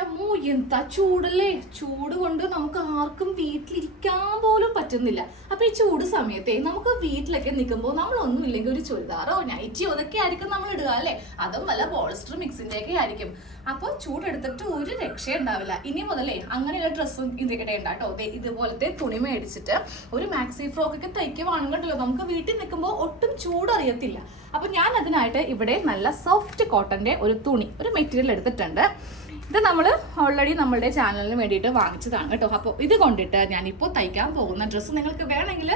അമ്മോ എന്താ ചൂടല്ലേ? ചൂട് കൊണ്ട് നമുക്ക് ആർക്കും വീട്ടിലിരിക്കാൻ പോലും പറ്റുന്നില്ല. അപ്പൊ ഈ ചൂട് സമയത്തെ നമുക്ക് വീട്ടിലൊക്കെ നിൽക്കുമ്പോൾ നമ്മൾ ഒന്നും ഇല്ലെങ്കിൽ ഒരു ചുരിദാറോ നൈറ്റിയോ അതൊക്കെ ആയിരിക്കും നമ്മൾ ഇടുക അല്ലേ? അതും വല്ല പോളിസ്റ്റർ മിക്സിന്റെ ഒക്കെ ആയിരിക്കും. അപ്പോൾ ചൂടെടുത്തിട്ട് ഒരു രക്ഷ ഉണ്ടാവില്ല. ഇനി മുതലേ അങ്ങനെയുള്ള ഡ്രസ്സും ഇതിക്കട്ടെ ഉണ്ടാട്ടോ. ഇതുപോലത്തെ തുണി മേടിച്ചിട്ട് ഒരു മാക്സി ഫ്രോക്ക് ഒക്കെ തയ്ക്കുവാണെങ്കിലോ നമുക്ക് വീട്ടിൽ നിൽക്കുമ്പോൾ ഒട്ടും ചൂടറിയത്തില്ല. അപ്പൊ ഞാൻ അതിനായിട്ട് ഇവിടെ നല്ല സോഫ്റ്റ് കോട്ടന്റെ ഒരു തുണി ഒരു മെറ്റീരിയൽ എടുത്തിട്ടുണ്ട്. ഇത് നമ്മൾ ഓൾറെഡി നമ്മളുടെ ചാനലിന് വേണ്ടിയിട്ട് വാങ്ങിച്ചതാണ് കേട്ടോ. അപ്പോൾ ഇത് കൊണ്ടിട്ട് ഞാനിപ്പോൾ തയ്ക്കാൻ പോകുന്ന ഡ്രസ്സ് നിങ്ങൾക്ക് വേണമെങ്കിൽ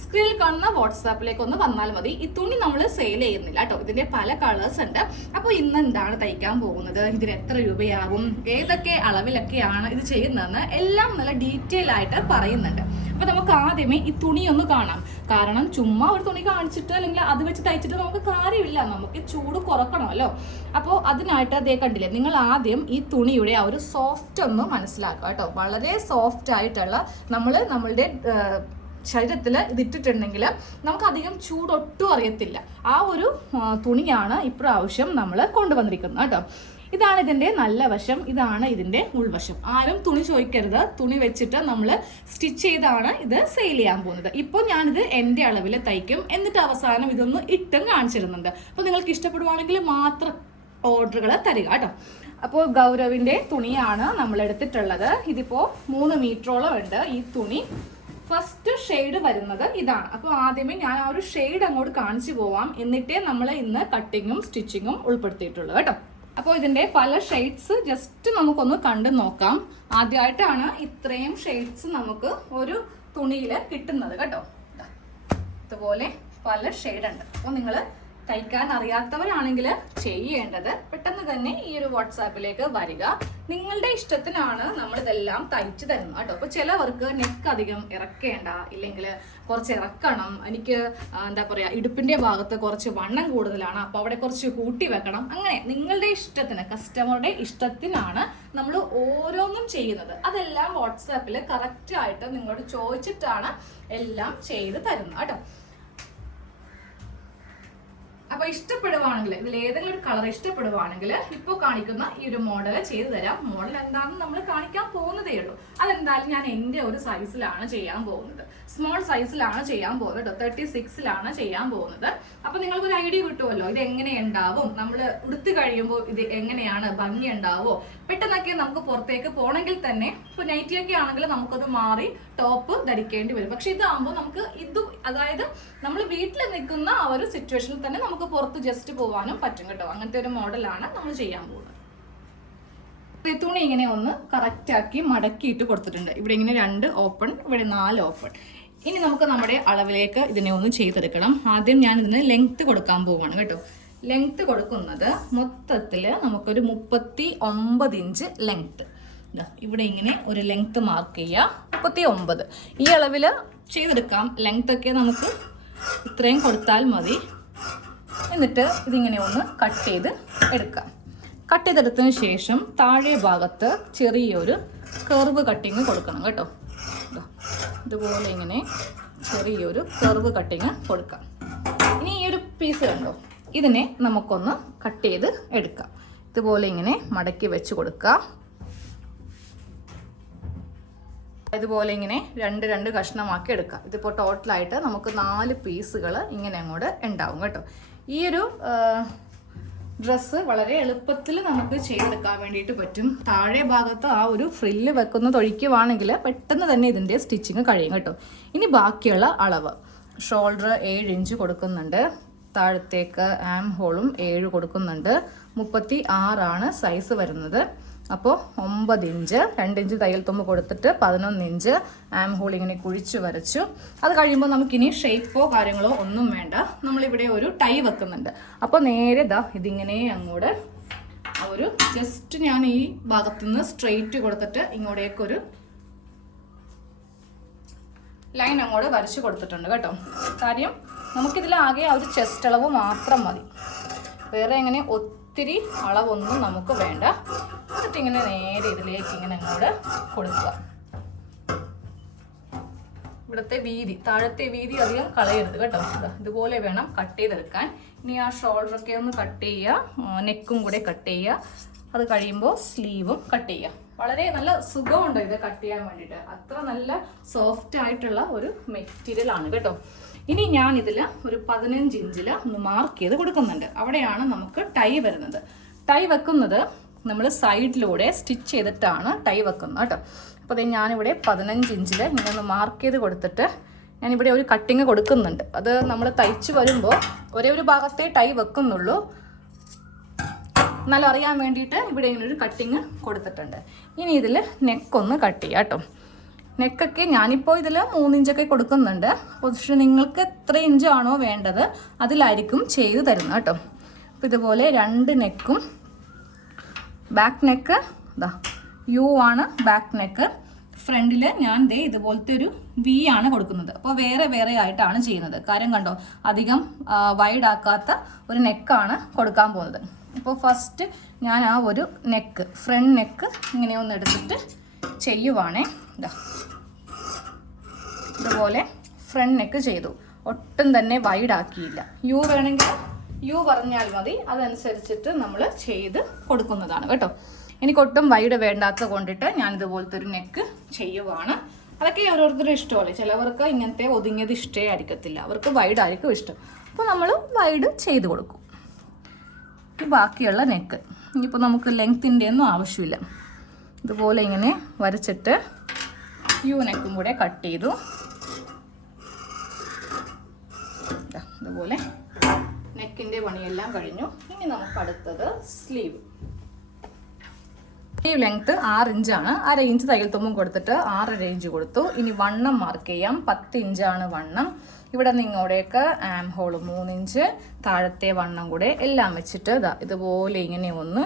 സ്ക്രീനിൽ കാണുന്ന വാട്സാപ്പിലേക്ക് ഒന്ന് വന്നാൽ മതി. ഈ തുണി നമ്മൾ സെയിൽ ചെയ്യുന്നില്ല കേട്ടോ. ഇതിന്റെ പല കളേഴ്സ് ഉണ്ട്. അപ്പോൾ ഇന്ന് എന്താണ് തയ്ക്കാൻ പോകുന്നത്? ഇതിന് എത്ര രൂപയാകും ഏതൊക്കെ അളവിലൊക്കെയാണ് ഇത് ചെയ്യുന്നതെന്ന് എല്ലാം നല്ല ഡീറ്റെയിൽ ആയിട്ട് പറയുന്നുണ്ട്. അപ്പൊ നമുക്ക് ആദ്യമേ ഈ തുണി ഒന്ന് കാണാം. കാരണം ചുമ്മാ ഒരു തുണി കാണിച്ചിട്ട് അല്ലെങ്കിൽ അത് വെച്ച് തയ്ച്ചിട്ട് നമുക്ക് കാര്യമില്ല. നമുക്ക് ചൂട് കുറക്കണമല്ലോ അപ്പോൾ അതിനായിട്ട് അതേ കണ്ടില്ലേ നിങ്ങൾ ആദ്യം ഈ തുണിയുടെ ആ ഒരു സോഫ്റ്റ് ഒന്ന് മനസ്സിലാക്കുക കേട്ടോ. വളരെ സോഫ്റ്റ് ആയിട്ടുള്ള നമ്മൾ നമ്മളുടെ ശരീരത്തിൽ ഇതിട്ടിട്ടുണ്ടെങ്കിൽ നമുക്ക് അധികം ചൂടൊട്ടും അറിയത്തില്ല. ആ ഒരു തുണിയാണ് ഇപ്രാവശ്യം നമ്മൾ കൊണ്ടുവന്നിരിക്കുന്നത് കേട്ടോ. ഇതാണ് ഇതിന്റെ നല്ല വശം ഇതാണ് ഇതിന്റെ ഉൾവശം. ആരും തുണി ചോദിക്കരുത് തുണി വെച്ചിട്ട് നമ്മൾ സ്റ്റിച്ച് ചെയ്താണ് ഇത് സെയിൽ ചെയ്യാൻ പോകുന്നത്. ഇപ്പോൾ ഞാനിത് എന്റെ അളവിൽ തയ്ക്കും. എന്നിട്ട് അവസാനം ഇതൊന്ന് ഇട്ടും കാണിച്ചിരുന്നുണ്ട്. അപ്പോൾ നിങ്ങൾക്ക് ഇഷ്ടപ്പെടുവാണെങ്കിൽ മാത്രം ഓർഡറുകൾ തരിക കേട്ടോ. അപ്പോൾ ഗൗരവിന്റെ തുണിയാണ് നമ്മൾ എടുത്തിട്ടുള്ളത്. ഇതിപ്പോൾ മൂന്ന് മീറ്ററോളം ഉണ്ട് ഈ തുണി. ഫസ്റ്റ് ഷെയ്ഡ് വരുന്നത് ഇതാണ്. അപ്പോൾ ആദ്യമേ ഞാൻ ആ ഒരു ഷെയ്ഡ് അങ്ങോട്ട് കാണിച്ചു പോവാം. എന്നിട്ടേ നമ്മൾ ഇന്ന് കട്ടിങ്ങും സ്റ്റിച്ചിങ്ങും ഉൾപ്പെടുത്തിയിട്ടുള്ളൂ കേട്ടോ. അപ്പോൾ ഇതിന്റെ പല ഷെയ്ഡ്സ് ജസ്റ്റ് നമുക്കൊന്ന് കണ്ടു നോക്കാം ആദ്യമായിട്ടാണ് ഇത്രയും ഷെയ്ഡ്സ് നമുക്ക് ഒരു തുണിയിൽ കിട്ടുന്നത് കേട്ടോ. ഇതുപോലെ പല ഷെയ്ഡ് ഉണ്ട് അപ്പോൾ നിങ്ങൾ തയ്ക്കാൻ അറിയാത്തവരാണെങ്കിൽ ചെയ്യേണ്ടത് പെട്ടെന്ന് തന്നെ ഈ ഒരു വാട്സാപ്പിലേക്ക് വരിക. നിങ്ങളുടെ ഇഷ്ടത്തിനാണ് നമ്മൾ ഇതെല്ലാം തയ്ച്ചു തരുന്നത് കേട്ടോ. അപ്പോൾ ചിലവർക്ക് നെക്ക് അധികം ഇറക്കേണ്ട ഇല്ലെങ്കിൽ കുറച്ച് ഇറക്കണം. എനിക്ക് എന്താ പറയുക ഇടുപ്പിന്റെ ഭാഗത്ത് കുറച്ച് വണ്ണം കൂടുതലാണ്. അപ്പോൾ അവിടെ കുറച്ച് കൂട്ടി വെക്കണം. അങ്ങനെ നിങ്ങളുടെ ഇഷ്ടത്തിന് കസ്റ്റമറുടെ ഇഷ്ടത്തിനാണ് നമ്മൾ ഓരോന്നും ചെയ്യുന്നത്. അതെല്ലാം വാട്സാപ്പിൽ കറക്റ്റായിട്ട് നിങ്ങളോട് ചോദിച്ചിട്ടാണ് എല്ലാം ചെയ്ത് തരുന്നത് കേട്ടോ. അപ്പൊ ഇഷ്ടപ്പെടുവാണെങ്കിൽ ഇതിൽ ഏതെങ്കിലും ഒരു കളർ ഇഷ്ടപ്പെടുവാണെങ്കിൽ ഇപ്പോൾ കാണിക്കുന്ന ഈ ഒരു മോഡൽ ചെയ്തു തരാം. മോഡൽ എന്താണെന്ന് നമ്മൾ കാണിക്കാൻ പോകുന്നതേ ഉള്ളൂ. അതെന്തായാലും ഞാൻ എന്റെ ഒരു സൈസിലാണ് ചെയ്യാൻ പോകുന്നത്. സ്മോൾ സൈസിലാണ് ചെയ്യാൻ പോകുന്നത്. കേട്ടോ തേർട്ടി സിക്സിലാണ് ചെയ്യാൻ പോകുന്നത്. അപ്പൊ നിങ്ങൾക്ക് ഒരു ഐഡിയ കിട്ടുമല്ലോ ഇത് എങ്ങനെ ഉണ്ടാവും? നമ്മൾ ഉടുത്തു കഴിയുമ്പോൾ ഇത് എങ്ങനെയാണ്? ഭംഗി ഉണ്ടാവോ? പെട്ടെന്നൊക്കെ നമുക്ക് പുറത്തേക്ക് പോകണമെങ്കിൽ തന്നെ ഇപ്പൊ നൈറ്റി ഒക്കെ ആണെങ്കിൽ നമുക്കത് മാറി ടോപ്പ് ധരിക്കേണ്ടി വരും. പക്ഷെ ഇതാകുമ്പോൾ നമുക്ക് ഇത് അതായത് നമ്മൾ വീട്ടിൽ നിൽക്കുന്ന ആ ഒരു സിറ്റുവേഷനിൽ തന്നെ നമുക്ക് പുറത്ത് ജസ്റ്റ് പോകാനും പറ്റും കേട്ടോ. അങ്ങനത്തെ ഒരു മോഡലാണ് നമ്മൾ ചെയ്യാൻ പോകുന്നത്. തുണി ഇങ്ങനെ ഒന്ന് കറക്റ്റ് ആക്കി മടക്കിയിട്ട് കൊടുത്തിട്ടുണ്ട്. ഇവിടെ ഇങ്ങനെ രണ്ട് ഓപ്പൺ ഇവിടെ നാല് ഓപ്പൺ ഇനി നമുക്ക് നമ്മുടെ അളവിലേക്ക് ഇതിനെ ഒന്ന് ചെയ്തെടുക്കണം. ആദ്യം ഞാൻ ഇതിന് ലെങ്ത് കൊടുക്കാൻ പോവുകയാണ് കേട്ടോ. ലെങ്ത് കൊടുക്കുന്നത് മൊത്തത്തിൽ നമുക്കൊരു മുപ്പത്തി ഒമ്പത് ഇഞ്ച് ലെങ്ത് ഇവിടെ ഇങ്ങനെ ഒരു ലെങ്ത് മാർക്ക് ചെയ്യുക മുപ്പത്തി ഒമ്പത് ഈ അളവിൽ ചെയ്തെടുക്കാം. ലെങ്ത് ഒക്കെ നമുക്ക് ഇത്രയും കൊടുത്താൽ മതി. എന്നിട്ട് ഇതിങ്ങനെ ഒന്ന് കട്ട് ചെയ്ത് എടുക്കാം. കട്ട് ചെയ്തെടുത്തതിന് ശേഷം താഴെ ഭാഗത്ത് ചെറിയൊരു കർവ് കട്ടിങ് കൊടുക്കണം കേട്ടോ. ഇതുപോലെ ഇങ്ങനെ ചെറിയൊരു കർവ് കട്ടിങ് കൊടുക്കാം. ഇനി ഈ ഒരു പീസ് കണ്ടോ? ഇതിനെ നമുക്കൊന്ന് കട്ട് ചെയ്ത് എടുക്കാം. ഇതുപോലെ ഇങ്ങനെ മടക്കി വെച്ച് കൊടുക്കാം. ഇതുപോലെ ഇങ്ങനെ രണ്ട് രണ്ട് കഷ്ണമാക്കി എടുക്കാം. ഇതിപ്പോൾ ടോട്ടലായിട്ട് നമുക്ക് നാല് പീസുകൾ ഇങ്ങനെ അങ്ങോട്ട് ഉണ്ടാവും കേട്ടോ. ഈ ഒരു ഡ്രസ്സ് വളരെ എളുപ്പത്തിൽ നമുക്ക് ചെയ്തെടുക്കാൻ വേണ്ടിയിട്ട് പറ്റും. താഴെ ഭാഗത്ത് ആ ഒരു ഫ്രില്ല് വെക്കുന്നത് ഒഴിക്കുവാണെങ്കിൽ പെട്ടെന്ന് തന്നെ ഇതിന്റെ സ്റ്റിച്ചിങ് കഴിയും കേട്ടോ. ഇനി ബാക്കിയുള്ള അളവ്. ഷോൾഡർ ഏഴ് ഇഞ്ച് കൊടുക്കുന്നുണ്ട്. താഴത്തേക്ക് ആം ഹോളും ഏഴ് കൊടുക്കുന്നുണ്ട്. മുപ്പത്തി ആറാണ് സൈസ് വരുന്നത്. അപ്പോൾ ഒമ്പത് ഇഞ്ച് രണ്ട് ഇഞ്ച് തയ്യൽ തുമ്പ് കൊടുത്തിട്ട് പതിനൊന്ന് ഇഞ്ച് ആം ഹോൾ ഇങ്ങനെ കുഴിച്ച് വരച്ചു. അത് കഴിയുമ്പോൾ നമുക്കിനി ഷേപ്പോ കാര്യങ്ങളോ ഒന്നും വേണ്ട. നമ്മളിവിടെ ഒരു ടൈ വെക്കുന്നുണ്ട്. അപ്പോൾ നേരെ ദാ ഇതിങ്ങനെ അങ്ങോട്ട് ഒരു ജസ്റ്റ് ഞാൻ ഈ ഭാഗത്തുനിന്ന് സ്ട്രെയിറ്റ് കൊടുത്തിട്ട് ഇങ്ങോട്ടേക്കൊരു ലൈൻ അങ്ങോട്ട് വരച്ചു കൊടുത്തിട്ടുണ്ട് കേട്ടോ. കാര്യം നമുക്കിതിലാകെ ആ ഒരു ചെസ്റ്റ് അളവ് മാത്രം മതി. വേറെ അങ്ങനെ ഒത്തിരി അളവൊന്നും നമുക്ക് വേണ്ട. എന്നിട്ട് ഇങ്ങനെ നേരെ ഇതിലേക്ക് ഇങ്ങനെ അങ്ങോട്ട് കൊടുക്കുക. ഇവിടുത്തെ വീതി താഴത്തെ വീതി അധികം കളയരുത് കേട്ടോ. ഇതുപോലെ വേണം കട്ട് ചെയ്തെടുക്കാൻ. ഇനി ആ ഷോൾഡറൊക്കെ ഒന്ന് കട്ട് ചെയ്യുക. നെക്കും കൂടെ കട്ട് ചെയ്യുക. അത് കഴിയുമ്പോൾ സ്ലീവും കട്ട് ചെയ്യുക. വളരെ നല്ല സുഖമുണ്ട് ഇത് കട്ട് ചെയ്യാൻ വേണ്ടിയിട്ട്. അത്ര നല്ല സോഫ്റ്റ് ആയിട്ടുള്ള ഒരു മെറ്റീരിയൽ ആണ് കേട്ടോ. ഇനി ഞാൻ ഇതിൽ ഒരു പതിനഞ്ച് ഇഞ്ചിൽ ഒന്ന് മാർക്ക് ചെയ്ത് കൊടുക്കുന്നുണ്ട്. അവിടെയാണ് നമുക്ക് ടൈ വരുന്നത്. ടൈ വെക്കുന്നത് നമ്മൾ സൈഡിലൂടെ സ്റ്റിച്ച് ചെയ്തിട്ടാണ് ടൈ വെക്കുന്നത് കേട്ടോ. അപ്പോൾ അത് ഞാനിവിടെ പതിനഞ്ച് ഇഞ്ചിൽ ഇങ്ങനെ ഒന്ന് മാർക്ക് ചെയ്ത് കൊടുത്തിട്ട് ഞാനിവിടെ ഒരു കട്ടിങ് കൊടുക്കുന്നുണ്ട്. അത് നമ്മൾ തയ്ച്ച് വരുമ്പോൾ ഒരേ ഒരു ഭാഗത്തെ ടൈ വെക്കുന്നുള്ളൂ. എന്നാലും അറിയാൻ വേണ്ടിയിട്ട് ഇവിടെ ഇങ്ങനെ ഒരു കട്ടിങ് കൊടുത്തിട്ടുണ്ട്. ഇനി ഇതിൽ നെക്കൊന്ന് കട്ട് ചെയ്യാം കേട്ടോ. നെക്കൊക്കെ ഞാനിപ്പോൾ ഇതിൽ മൂന്നിഞ്ചൊക്കെ കൊടുക്കുന്നുണ്ട്. പൊസിഷൻ നിങ്ങൾക്ക് എത്ര ഇഞ്ചാണോ വേണ്ടത് അതിലായിരിക്കും ചെയ്തു തരുന്നത് കേട്ടോ. അപ്പോൾ ഇതുപോലെ രണ്ട് നെക്കും ബാക്ക് നെക്ക് ഇതാ യു ആണ് ബാക്ക് നെക്ക് ഫ്രണ്ടിൽ ഞാൻ ദേ ഇതുപോലത്തെ ഒരു വി ആണ് കൊടുക്കുന്നത്. അപ്പോൾ വേറെ വേറെ ആയിട്ടാണ് ചെയ്യുന്നത്. കാര്യം കണ്ടോ അധികം വൈഡ് ആക്കാത്ത ഒരു നെക്കാണ് കൊടുക്കാൻ പോകുന്നത്. അപ്പോൾ ഫസ്റ്റ് ഞാൻ ആ ഒരു നെക്ക് ഫ്രണ്ട് നെക്ക് ഇങ്ങനെ ഒന്ന് എടുത്തിട്ട് ചെയ്യുവാണേ. ഇതാ ഇതുപോലെ ഫ്രണ്ട് നെക്ക് ചെയ്തു. ഒട്ടും തന്നെ വൈഡ് ആക്കിയില്ല. യു വേണമെങ്കിൽ യു പറഞ്ഞാൽ മതി. അതനുസരിച്ചിട്ട് നമ്മൾ ചെയ്ത് കൊടുക്കുന്നതാണ് കേട്ടോ. എനിക്ക് ഒട്ടും വൈഡ് വേണ്ടാത്ത കൊണ്ടിട്ട് ഞാൻ ഇതുപോലത്തെ ഒരു നെക്ക് ചെയ്യുവാണ്. അതൊക്കെ ഓരോരുത്തരും ഇഷ്ടമല്ലേ? ചിലവർക്ക് ഇങ്ങനത്തെ ഒതുങ്ങിയത് ഇഷ്ടേ ആയിരിക്കത്തില്ല. അവർക്ക് വൈഡ് ആയിരിക്കും ഇഷ്ടം. അപ്പോൾ നമ്മൾ വൈഡ് ചെയ്ത് കൊടുക്കും. ബാക്കിയുള്ള നെക്ക് ഇനിയിപ്പോൾ നമുക്ക് ലെങ്ത്തിന്റെ ഒന്നും ആവശ്യമില്ല. ഇതുപോലെ ഇങ്ങനെ വരച്ചിട്ട് യു നെക്കും കൂടെ കട്ട് ചെയ്തു. നെക്കിന്റെ നെക്കിന്റെ പണിയെല്ലാം കഴിഞ്ഞു. ഇനി നമുക്ക് അടുത്തത് സ്ലീവ്. സ്ലീവ് ലെങ്ത് ആറ് ഇഞ്ചാണ് അര ഇഞ്ച് തയ്യൽ തുമ്പും കൊടുത്തിട്ട് ആറര ഇഞ്ച് കൊടുത്തു. ഇനി വണ്ണം മാർക്ക് ചെയ്യാം. പത്ത് ഇഞ്ചാണ് വണ്ണം. ഇവിടെ നിങ്ങോടേക്ക് ആം ഹോൾ മൂന്നിഞ്ച് താഴത്തെ വണ്ണം കൂടെ എല്ലാം വെച്ചിട്ട് ഇതാ ഇതുപോലെ ഇങ്ങനെ ഒന്ന്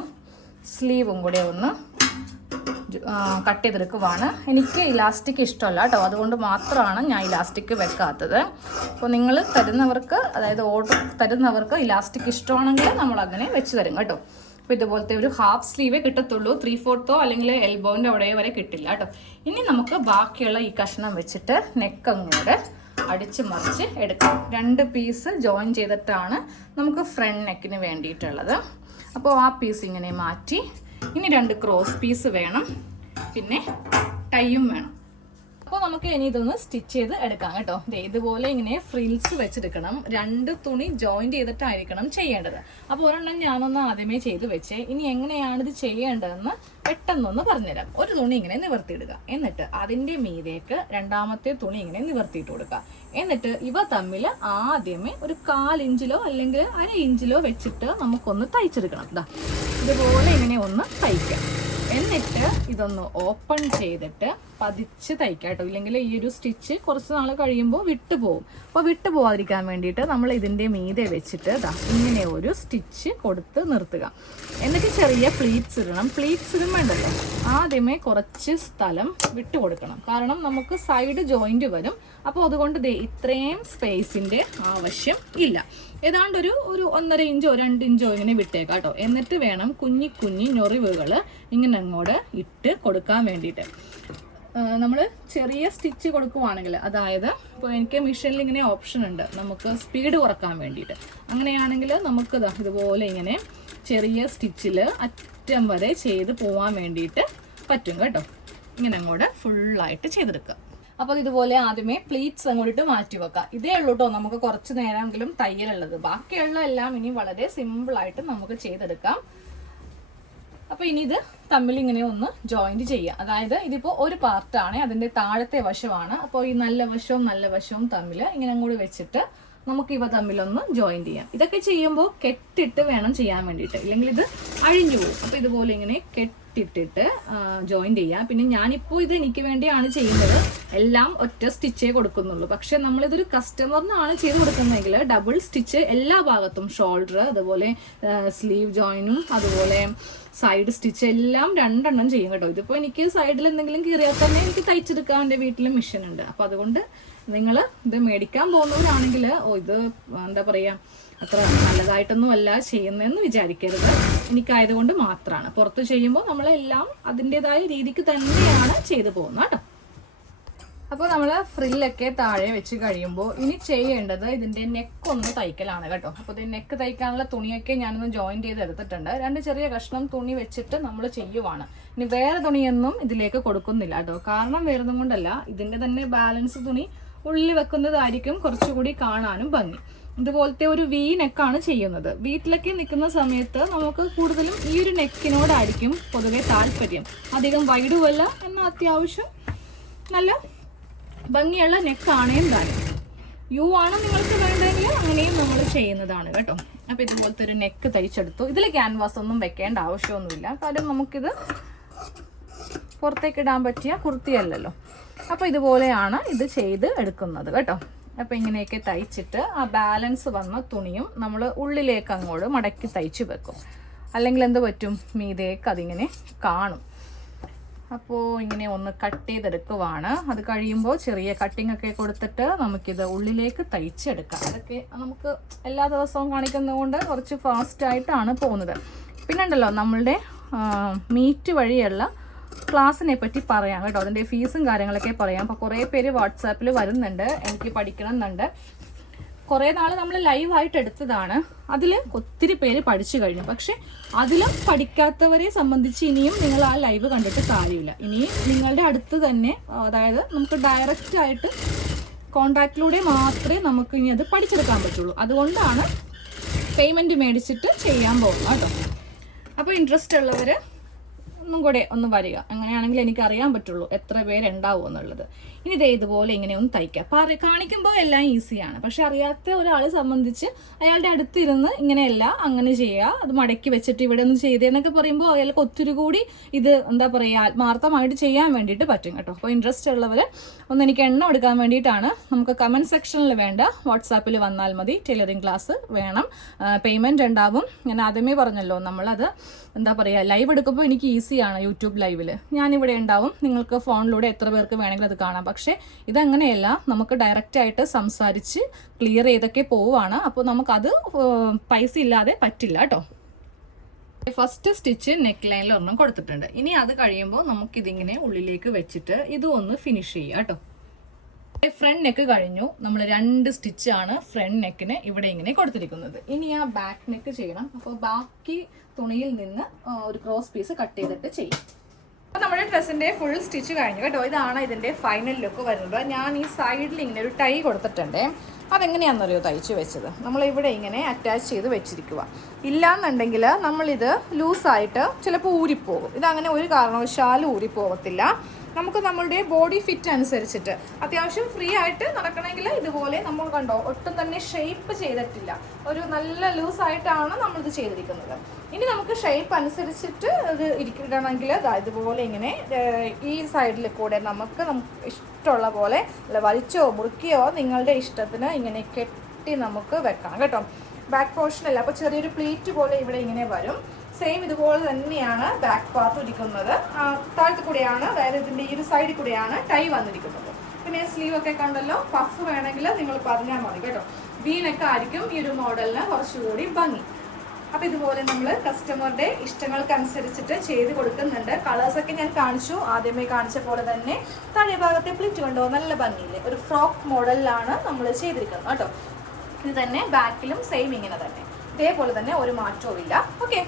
സ്ലീവും കൂടെ ഒന്ന് കട്ട് ചെയ്തെടുക്കുവാണ്. എനിക്ക് ഇലാസ്റ്റിക് ഇഷ്ടമല്ല കേട്ടോ. അതുകൊണ്ട് മാത്രമാണ് ഞാൻ ഇലാസ്റ്റിക് വെക്കാത്തത്. അപ്പോൾ നിങ്ങൾ തരുന്നവർക്ക് അതായത് ഓർഡർ തരുന്നവർക്ക് ഇലാസ്റ്റിക് ഇഷ്ടമാണെങ്കിൽ നമ്മൾ അങ്ങനെ വെച്ച് തരും കേട്ടോ. അപ്പോൾ ഇതുപോലത്തെ ഒരു ഹാഫ് സ്ലീവേ കിട്ടത്തുള്ളൂ. ത്രീ ഫോർത്തോ അല്ലെങ്കിൽ എൽബോന്റെ അവിടെ വരെ കിട്ടില്ല കേട്ടോ. ഇനി നമുക്ക് ബാക്കിയുള്ള ഈ കഷ്ണം വെച്ചിട്ട് നെക്ക് അങ്ങോട്ട് അടിച്ച് മറിച്ച് എടുക്കാം. രണ്ട് പീസ് ജോയിൻ ചെയ്തിട്ടാണ് നമുക്ക് ഫ്രണ്ട് നെക്കിന് വേണ്ടിയിട്ടുള്ളത്. അപ്പോൾ ആ പീസ് ഇങ്ങനെ മാറ്റി ഇനി രണ്ട് ക്രോസ് പീസ് വേണം. പിന്നെ ടൈയും വേണം. അപ്പോൾ നമുക്ക് ഇനി ഇതൊന്ന് സ്റ്റിച്ച് ചെയ്ത് എടുക്കാം കേട്ടോ. ഇതുപോലെ ഇങ്ങനെ ഫ്രിൽസ് വെച്ചെടുക്കണം. രണ്ട് തുണി ജോയിന്റ് ചെയ്തിട്ടായിരിക്കണം ചെയ്യേണ്ടത്. അപ്പോൾ ഒരെണ്ണം ഞാനൊന്ന് ആദ്യമേ ചെയ്ത് വെച്ചേ. ഇനി എങ്ങനെയാണ് ഇത് ചെയ്യേണ്ടതെന്ന് പെട്ടെന്നൊന്ന് പറഞ്ഞുതരാം. ഒരു തുണി ഇങ്ങനെ നിവർത്തിയിടുക. എന്നിട്ട് അതിന്റെ മീതേക്ക് രണ്ടാമത്തെ തുണി ഇങ്ങനെ നിവർത്തിയിട്ട് കൊടുക്കുക. എന്നിട്ട് ഇവ തമ്മിൽ ആദ്യമേ ഒരു കാൽ ഇഞ്ചിലോ അല്ലെങ്കിൽ അര ഇഞ്ചിലോ വെച്ചിട്ട് നമുക്കൊന്ന് തയ്ച്ചെടുക്കണം. ദാ ഇതുപോലെ ഇങ്ങനെ ഒന്ന് തയ്ക്കാം. എന്നിട്ട് ഇതൊന്ന് ഓപ്പൺ ചെയ്തിട്ട് പതിച്ച് തയ്ക്കാം കേട്ടോ. ഇല്ലെങ്കിൽ ഈ ഒരു സ്റ്റിച്ച് കുറച്ച് നാൾ കഴിയുമ്പോൾ വിട്ടുപോകും അപ്പോൾ വിട്ടു പോകാതിരിക്കാൻ വേണ്ടിയിട്ട് നമ്മൾ ഇതിന്റെ മീതെ വെച്ചിട്ട് ദാ ഇങ്ങനെ ഒരു സ്റ്റിച്ച് കൊടുത്ത് നിർത്തുക. എന്നിട്ട് ചെറിയ പ്ലീറ്റ്സ് ഇടണം. പ്ലീറ്റ്സ് ഇടുമ്പോണ്ടല്ലോ ആദ്യമേ കുറച്ച് സ്ഥലം വിട്ടു കൊടുക്കണം. കാരണം നമുക്ക് സൈഡ് ജോയിന്റ് വരും. അപ്പോൾ അതുകൊണ്ട് ഇത്രയും സ്പേസിന്റെ ആവശ്യം ഇല്ല. ഏതാണ്ട് ഒരു ഒരു ഒന്നര ഇഞ്ചോ രണ്ട് ഇഞ്ചോ ഇങ്ങനെ വിട്ടേക്കാം കേട്ടോ. എന്നിട്ട് വേണം കുഞ്ഞി കുഞ്ഞി ഞൊറിവുകൾ ഇങ്ങനെ അങ്ങോട്ട് ഇട്ട് കൊടുക്കാൻ വേണ്ടിയിട്ട്. നമ്മൾ ചെറിയ സ്റ്റിച്ച് കൊടുക്കുവാണെങ്കിൽ അതായത് ഇപ്പോൾ എനിക്ക് മെഷീനിൽ ഇങ്ങനെ ഓപ്ഷൻ ഉണ്ട്. നമുക്ക് സ്പീഡ് കുറയ്ക്കാൻ വേണ്ടിയിട്ട്. അങ്ങനെയാണെങ്കിൽ നമുക്ക് ഇതുപോലെ ഇങ്ങനെ ചെറിയ സ്റ്റിച്ചിൽ അറ്റം വരെ ചെയ്ത് പോകാൻ വേണ്ടിയിട്ട് പറ്റും കേട്ടോ. ഇങ്ങനെ അങ്ങോട്ട് ഫുള്ളായിട്ട് ചെയ്തെടുക്കുക. അപ്പോൾ ഇതുപോലെ ആദ്യമേ പ്ലീറ്റ്സ് അങ്ങോട്ട് മാറ്റി വെക്കാം. ഇതേ ഉള്ളൂ കേട്ടോ നമുക്ക് കുറച്ച് നേരമെങ്കിലും തയ്യലുള്ളത്. ബാക്കിയുള്ള എല്ലാം ഇനി വളരെ സിമ്പിളായിട്ട് നമുക്ക് ചെയ്തെടുക്കാം. അപ്പോൾ ഇനി ഇത് തമ്മിൽ ഇങ്ങനെ ഒന്ന് ജോയിന്റ് ചെയ്യാം. അതായത് ഇതിപ്പോ ഒരു പാർട്ടാണ് അതിന്റെ താഴത്തെ വശമാണ്. അപ്പോൾ ഈ നല്ല വശവും നല്ല വശവും തമ്മിൽ ഇങ്ങനെ അങ്ങോട്ട് വെച്ചിട്ട് നമുക്ക് ഇവ തമ്മിലൊന്ന് ജോയിൻ ചെയ്യാം. ഇതൊക്കെ ചെയ്യുമ്പോൾ കെട്ടിട്ട് വേണം ചെയ്യാൻ വേണ്ടിയിട്ട്. ഇല്ലെങ്കിൽ ഇത് അഴിഞ്ഞു പോകും. അപ്പോൾ ഇതുപോലെ ഇങ്ങനെ കെട്ടിട്ടിട്ട് ജോയിൻ ചെയ്യാം. പിന്നെ ഞാനിപ്പോൾ ഇത് എനിക്ക് വേണ്ടിയാണ് ചെയ്യുന്നത്. എല്ലാം ഒറ്റ സ്റ്റിച്ചേ കൊടുക്കുന്നുള്ളൂ. പക്ഷെ നമ്മളിതൊരു കസ്റ്റമറിനാണ് ചെയ്ത് കൊടുക്കുന്നതെങ്കിൽ ഡബിൾ സ്റ്റിച്ച് എല്ലാ ഭാഗത്തും ഷോൾഡർ അതുപോലെ സ്ലീവ് ജോയിനും അതുപോലെ സൈഡ് സ്റ്റിച്ച് എല്ലാം രണ്ടെണ്ണം ചെയ്യും കേട്ടോ. ഇതിപ്പോൾ എനിക്ക് സൈഡിൽ എന്തെങ്കിലും കീറിയാൽ തന്നെ എനിക്ക് തയ്ച്ചെടുക്കാൻ എന്റെ വീട്ടിൽ മെഷീൻ ഉണ്ട്. അപ്പോൾ അതുകൊണ്ട് നിങ്ങൾ ഇത് മേടിക്കാൻ പോകുന്നവരാണെങ്കിൽ ഓ ഇത് എന്താ പറയുക അത്ര നല്ലതായിട്ടൊന്നും അല്ല ചെയ്യുന്നതെന്ന് വിചാരിക്കരുത്. എനിക്കായതുകൊണ്ട് മാത്രമാണ് പുറത്ത് ചെയ്യുമ്പോൾ നമ്മളെല്ലാം അതിന്റെതായ രീതിക്ക് തന്നെയാണ് ചെയ്തു പോകുന്നത് കേട്ടോ. അപ്പോൾ നമ്മൾ ഫ്രില്ലൊക്കെ താഴെ വെച്ച് കഴിയുമ്പോൾ ഇനി ചെയ്യേണ്ടത് ഇതിന്റെ നെക്ക് ഒന്ന് തയ്ക്കലാണ് കേട്ടോ. അപ്പോൾ ഇത് നെക്ക് തയ്ക്കാനുള്ള തുണിയൊക്കെ ഞാനൊന്ന് ജോയിൻ ചെയ്ത് എടുത്തിട്ടുണ്ട്. രണ്ട് ചെറിയ കഷ്ണം തുണി വെച്ചിട്ട് നമ്മൾ ചെയ്യുവാണ്. ഇനി വേറെ തുണിയൊന്നും ഇതിലേക്ക് കൊടുക്കുന്നില്ല കേട്ടോ. കാരണം വരുന്നതുകൊണ്ടല്ല കൊണ്ടല്ല. ഇതിന്റെ തന്നെ ബാലൻസ് തുണി ഉള്ളിൽ വെക്കുന്നതായിരിക്കും കുറച്ചുകൂടി കാണാനും ഭംഗി. ഇതുപോലത്തെ ഒരു വി നെക്കാണ് ചെയ്യുന്നത്. വീട്ടിലൊക്കെ നിൽക്കുന്ന സമയത്ത് നമുക്ക് കൂടുതലും ഈ ഒരു നെക്കിനോടായിരിക്കും പൊതുവെ താല്പര്യം. അധികം വൈഡുമല്ല എന്നാൽ അത്യാവശ്യം നല്ല ഭംഗിയുള്ള നെക്കാണേം താനും യു ആണ് നിങ്ങൾക്ക് വേണ്ടതെങ്കിൽ അങ്ങനെയും നമ്മൾ ചെയ്യുന്നതാണ് കേട്ടോ. അപ്പോൾ ഇതുപോലത്തെ ഒരു നെക്ക് തയ്ച്ചെടുത്തു. ഇതിൽ ക്യാൻവാസ് ഒന്നും വെക്കേണ്ട ആവശ്യമൊന്നുമില്ല. കാര്യം നമുക്കിത് പുറത്തേക്ക് ഇടാൻ പറ്റിയ കുർത്തിയല്ലല്ലോ. അപ്പോൾ ഇതുപോലെയാണ് ഇത് ചെയ്ത് എടുക്കുന്നത് കേട്ടോ. അപ്പോൾ ഇങ്ങനെയൊക്കെ തയ്ച്ചിട്ട് ആ ബാലൻസ് വന്ന തുണിയും നമ്മൾ ഉള്ളിലേക്ക് അങ്ങോട്ട് മടക്കി തയ്ച്ച് വെക്കും. അല്ലെങ്കിൽ എന്ത് പറ്റും? മീതേക്ക് അതിങ്ങനെ കാണും. അപ്പോൾ ഇങ്ങനെ ഒന്ന് കട്ട് ചെയ്തെടുക്കുവാണ്. അത് കഴിയുമ്പോൾ ചെറിയ കട്ടിംഗ് ഒക്കെ കൊടുത്തിട്ട് നമുക്കിത് ഉള്ളിലേക്ക് തയ്ച്ചെടുക്കാം. അതൊക്കെ നമുക്ക് എല്ലാ ദിവസവും കാണിക്കുന്നതുകൊണ്ട് കുറച്ച് ഫാസ്റ്റായിട്ടാണ് പോകുന്നത്. പിന്നെ ഉണ്ടല്ലോ നമ്മളുടെ മീറ്റ് വഴിയുള്ള ക്ലാസ്സിനെ പറ്റി പറയാം കേട്ടോ. അതിന്റെ ഫീസും കാര്യങ്ങളൊക്കെ പറയാം. അപ്പോൾ കുറേ പേര് വാട്സാപ്പിൽ വരുന്നുണ്ട്. എനിക്ക് പഠിക്കണം എന്നുണ്ട് കുറേ നാൾ നമ്മൾ ലൈവായിട്ട് എടുത്തതാണ്. അതിൽ ഒത്തിരി പേര് പഠിച്ചു കഴിഞ്ഞു. പക്ഷെ അതിലും പഠിക്കാത്തവരെ സംബന്ധിച്ച് ഇനിയും നിങ്ങൾ ആ ലൈവ് കണ്ടിട്ട് കാര്യമില്ല. ഇനിയും നിങ്ങളുടെ അടുത്ത് തന്നെ അതായത് നമുക്ക് ഡയറക്റ്റ് ആയിട്ട് കോണ്ടാക്റ്റിലൂടെ മാത്രമേ നമുക്ക് ഇനി അത് പഠിച്ചെടുക്കാൻ പറ്റുള്ളൂ. അതുകൊണ്ടാണ് പേയ്മെന്റ് മേടിച്ചിട്ട് ചെയ്യാൻ പോകുന്നത് കേട്ടോ. അപ്പോൾ ഇൻട്രസ്റ്റ് ഉള്ളവർ ഒന്നും കൂടെ ഒന്ന് വരിക. അങ്ങനെയാണെങ്കിൽ എനിക്ക് അറിയാൻ പറ്റുള്ളൂ എത്ര പേരുണ്ടാവും എന്നുള്ളത്. ഇനി ഇതേ ഇതുപോലെ ഇങ്ങനെ ഒന്ന് തയ്ക്കുക പറ കാണിക്കുമ്പോൾ എല്ലാം ഈസിയാണ്. പക്ഷെ അറിയാത്ത ഒരാളെ സംബന്ധിച്ച് അയാളുടെ അടുത്തിരുന്ന് ഇങ്ങനെയല്ല അങ്ങനെ ചെയ്യുക അത് മടക്കി വെച്ചിട്ട് ഇവിടെ ഒന്ന് ചെയ്തേന്നൊക്കെ പറയുമ്പോൾ അയാൾക്ക് ഒത്തിരി കൂടി ഇത് എന്താ പറയുക ആത്മാർത്ഥമായിട്ട് ചെയ്യാൻ വേണ്ടിയിട്ട് പറ്റും കേട്ടോ. അപ്പോൾ ഇൻട്രസ്റ്റ് ഉള്ളവർ ഒന്ന് എനിക്ക് എണ്ണം എടുക്കാൻ വേണ്ടിയിട്ടാണ്. നമുക്ക് കമന്റ് സെക്ഷനിൽ വേണ്ട. വാട്സാപ്പിൽ വന്നാൽ മതി. ടൈലറിങ് ക്ലാസ് വേണം. പേയ്മെന്റ് ഉണ്ടാവും. ഞാൻ ആദ്യമേ പറഞ്ഞല്ലോ നമ്മളത് എന്താ പറയുക ലൈവ് എടുക്കുമ്പോൾ എനിക്ക് ഈസിയാണ് യൂട്യൂബ് ലൈവിൽ ഞാനിവിടെ ഉണ്ടാവും. നിങ്ങൾക്ക് ഫോണിലൂടെ എത്ര പേർക്ക് വേണമെങ്കിലും അത് കാണാം പക്ഷേ ഇതങ്ങനെയല്ല. നമുക്ക് ഡയറക്റ്റായിട്ട് സംസാരിച്ച് ക്ലിയർ ചെയ്തൊക്കെ പോവുകയാണ്. അപ്പോൾ നമുക്കത് പൈസ ഇല്ലാതെ പറ്റില്ല കേട്ടോ. ഫസ്റ്റ് സ്റ്റിച്ച് നെക്ക് ലൈനിൽ ഒരെണ്ണം കൊടുത്തിട്ടുണ്ട്. ഇനി അത് കഴിയുമ്പോൾ നമുക്കിതിങ്ങനെ ഉള്ളിലേക്ക് വെച്ചിട്ട് ഇത് ഒന്ന് ഫിനിഷ് ചെയ്യുക കേട്ടോ. ഫ്രണ്ട് നെക്ക് കഴിഞ്ഞു. നമ്മൾ രണ്ട് സ്റ്റിച്ചാണ് ഫ്രണ്ട് നെക്കിന് ഇവിടെ ഇങ്ങനെ കൊടുത്തിരിക്കുന്നത്. ഇനി ആ ബാക്ക് നെക്ക് ചെയ്യണം. അപ്പോൾ ബാക്കി തുണിയിൽ നിന്ന് ഒരു ക്രോസ് പീസ് കട്ട് ചെയ്തിട്ട് ചെയ്യും. ഡ്രസ്സിന്റെ ഫുൾ സ്റ്റിച്ച് കഴിഞ്ഞു. കേട്ടോ ഇതാണ് ഇതിന്റെ ഫൈനൽ ലുക്ക് വരുന്നത്. ഞാൻ ഈ സൈഡിൽ ഇങ്ങനെ ഒരു ടൈ കൊടുത്തിട്ടുണ്ട്. അതെങ്ങനെയാണെന്നറിയോ തയ്ച്ച് വെച്ചത്? നമ്മൾ ഇവിടെ ഇങ്ങനെ അറ്റാച്ച് ചെയ്ത് വെച്ചിരിക്കുക ഇല്ലാന്നുണ്ടെങ്കിൽ നമ്മളിത് ലൂസായിട്ട് ചിലപ്പോൾ ഊരിപ്പോകും. ഇതങ്ങനെ ഒരു കാരണവശാലും ഊരിപ്പോകത്തില്ല. നമുക്ക് നമ്മളുടെ ബോഡി ഫിറ്റ് അനുസരിച്ചിട്ട്. അത്യാവശ്യം ഫ്രീ ആയിട്ട് നടക്കണമെങ്കിൽ ഇതുപോലെ നമ്മൾ കണ്ടോ ഒട്ടും തന്നെ ഷേപ്പ് ചെയ്തിട്ടില്ല. ഒരു നല്ല ലൂസ് ആയിട്ടാണ് നമ്മളിത് ചെയ്തിരിക്കുന്നത്. ഇനി നമുക്ക് ഷേപ്പ് അനുസരിച്ചിട്ട് ഇത് ഇരിക്കണമെങ്കിൽ ഇതുപോലെ ഇങ്ങനെ ഈ സൈഡിൽ കൂടെ നമുക്ക് നമുക്ക് ഇഷ്ടമുള്ള പോലെ വലിച്ചോ മുറുക്കിയോ നിങ്ങളുടെ ഇഷ്ടത്തിന് ഇങ്ങനെ കെട്ടി നമുക്ക് വെക്കാം കേട്ടോ. ബാക്ക് പോർഷനല്ല അപ്പോൾ ചെറിയൊരു പ്ലേറ്റ് പോലെ ഇവിടെ ഇങ്ങനെ വരും. സെയിം ഇതുപോലെ തന്നെയാണ് ബാക്ക് പാർട്ട് ഇരിക്കുന്നത്. താഴത്ത് കൂടെയാണ് അതായത് ഇതിന്റെ ഈ ഒരു സൈഡിൽ കൂടെയാണ് ടൈ വന്നിരിക്കുന്നത്. പിന്നെ സ്ലീവ് ഒക്കെ കണ്ടല്ലോ പഫ് വേണമെങ്കിൽ നിങ്ങൾ പറഞ്ഞാൽ മതി കേട്ടോ. വീനൊക്കെ ആയിരിക്കും ഈ ഒരു മോഡലിന് കുറച്ചുകൂടി ഭംഗി. അപ്പം ഇതുപോലെ നമ്മൾ കസ്റ്റമറുടെ ഇഷ്ടങ്ങൾക്കനുസരിച്ചിട്ട് ചെയ്ത് കൊടുക്കുന്നുണ്ട്. കളേഴ്സൊക്കെ ഞാൻ കാണിച്ചു. ആദ്യമേ കാണിച്ച പോലെ തന്നെ താഴെ ഭാഗത്തെ പ്ലിറ്റ് കണ്ടോ? നല്ല ഭംഗിയില്ലേ? ഒരു ഫ്രോക്ക് മോഡലിലാണ് നമ്മൾ ചെയ്തിരിക്കുന്നത് കേട്ടോ. ഇത് തന്നെ ബാക്കിലും സെയിം ഇങ്ങനെ തന്നെ. ഇതേപോലെ തന്നെ ഒരു മാറ്റവും ഇല്ല. ഓക്കെ